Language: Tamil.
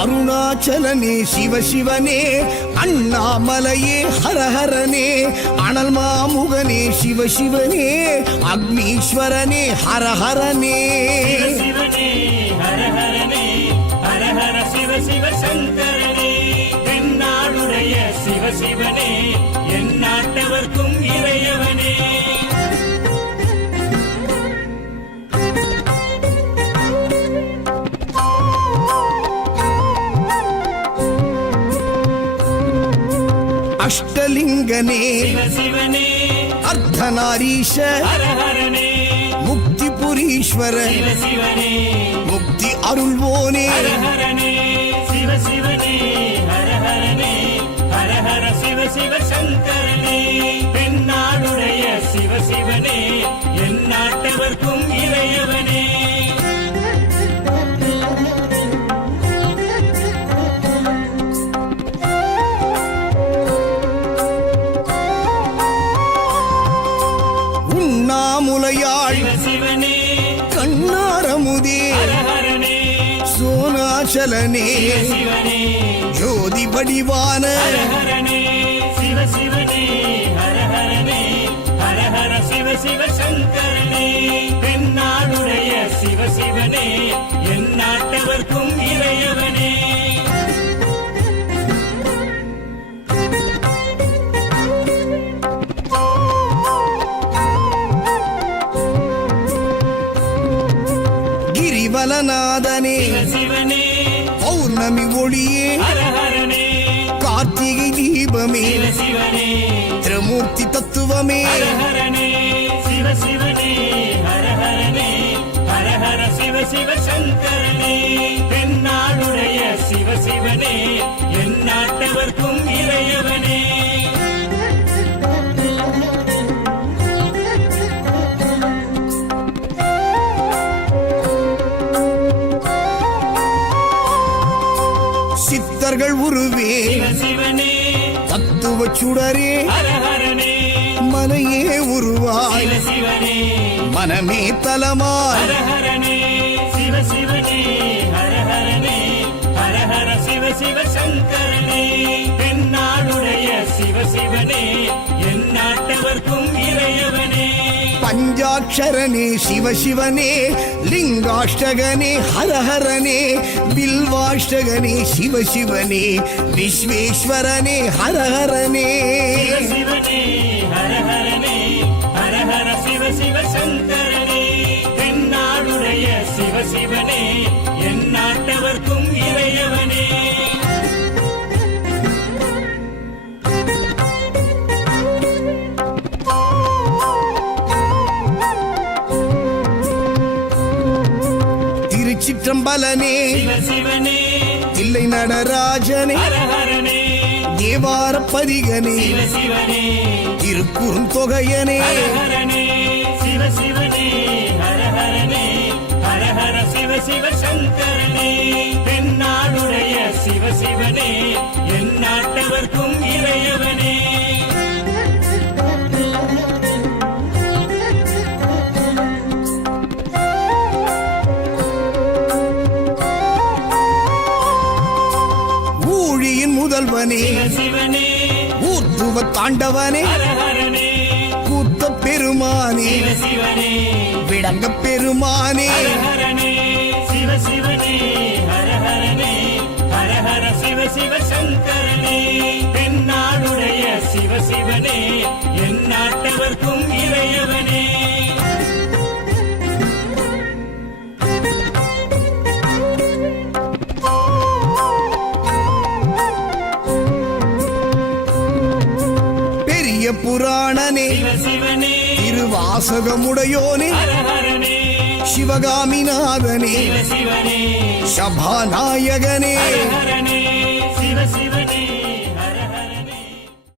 அருணாச்சலனே சிவசிவனே, அண்ணாமலையே ஹரஹரனே, அனல் மாமுகனே சிவசிவனே, அக்னீஸ்வரனே ஹரஹரனே. சிவசிவனே ஹரஹரனே, ஹரஹர சிவ சிவ சங்கரனே, தென்னாடுடைய சிவசிவனே, என் நாட்டவர்க்கும் இறையவனே. அஷ்டலிங்கனே சிவசிவனே, அர்த்தநாரீஷ ஹரஹரனே, முக்திபுரீஸ்வர சிவசிவனே, முக்தி அருள்வோனே. ஹரஹரனே சிவசிவனே, ஹரஹரனே, ஹரஹர சிவ சிவ சங்கரனே, தென்னாடுடைய சிவசிவனே, என் நாட்டவர்க்கும் இறையவனே. உண்ணாமுலையாள் சிவசிவனே, கண்ணாரமுதே ஹரஹரனே, சோனாச்சலனே சிவசிவனே, ஜோதி வடிவான ஹரஹரனே சிவசிவனே, ஹரஹரனே, ஹரஹர சிவ சிவ சங்கரனே, தென்னாடுடைய சிவசிவனே, என் நாட்டவர்க்கும் இறையவனே. கிரிவலநாதனே சிவசிவனே, பௌர்ணமி ஒளியே ஹரஹரனே, கார்த்திகை தீபமே சிவசிவனே, திரமூர்த்தி தத்துவமே. ஹரஹரனே சிவசிவனே, ஹரஹரனே, ஹரஹர சிவ சிவ சங்கரனே, தென்னாடுடைய சிவசிவனே, என் நாட்டவர்க்கும் இறையவனே. சித்தர்கள் உருவே சிவசிவனே, தத்துவ சுடரே ஹரஹரனே, மனையே உருவாய் சிவசிவனே, மனமே தலமாய். ஹரஹரனே சிவசிவனே, ஹரஹரனே, ஹரஹர சிவ சிவ சங்கரனே, தென்னாடுடைய சிவசிவனே, என் நாட்டவர்க்கும் இறையவனே. பஞ்சாட்சரனே சிவசிவனே, லிங்காஷ்டகனே ஹரஹரனே, பில்வாஷ்டகனே சிவசிவனே, விஸ்வேஸ்வரனே ஹரஹரனே. சிவசிவனே, ஹரஹரனே, ஹரஹர சிவ சிவ சங்கரனே, தென்னாடுடைய சிவசிவனே, என் நாட்டவர்க்கும் இறையவனே. திருச்சிற்றம்பலனே சிவசிவனே, தில்லை நடராஜனே, ஹரஹரனே, தேவார பதிகனே, சிவசிவனே, திருக்குறுந்தொகையனே. ஹரஹரனே சிவசிவனே, ஹரஹரனே, ஹரஹர சிவ சிவ சங்கரனே, தென்னாடுடைய சிவசிவனே, என் நாட்டவர்க்கும் இறையவனே. ஊழியின் முதல்வனே சிவசிவனே, ஊர்த்துவ தாண்டவனே, ஹரஹரனே, கூத்த பெருமானே சிவசிவனே, விளங்க பெருமானே. ஹரஹரனே சிவசிவனே, ஹரஹரனே, ஹரஹர சிவ சிவ சங்கரனே, தென்னாடுடைய சிவசிவனே, என் நாட்டவர்க்கும் இறையவனே. பெரிய புராணனே சிவசிவனே, திருவாசகமுடையோனே, ஹரஹரனே, சிவகாமிநாதனே சிவசிவனே, சபாநாயகனே. ஹரஹரனே சிவசிவனே,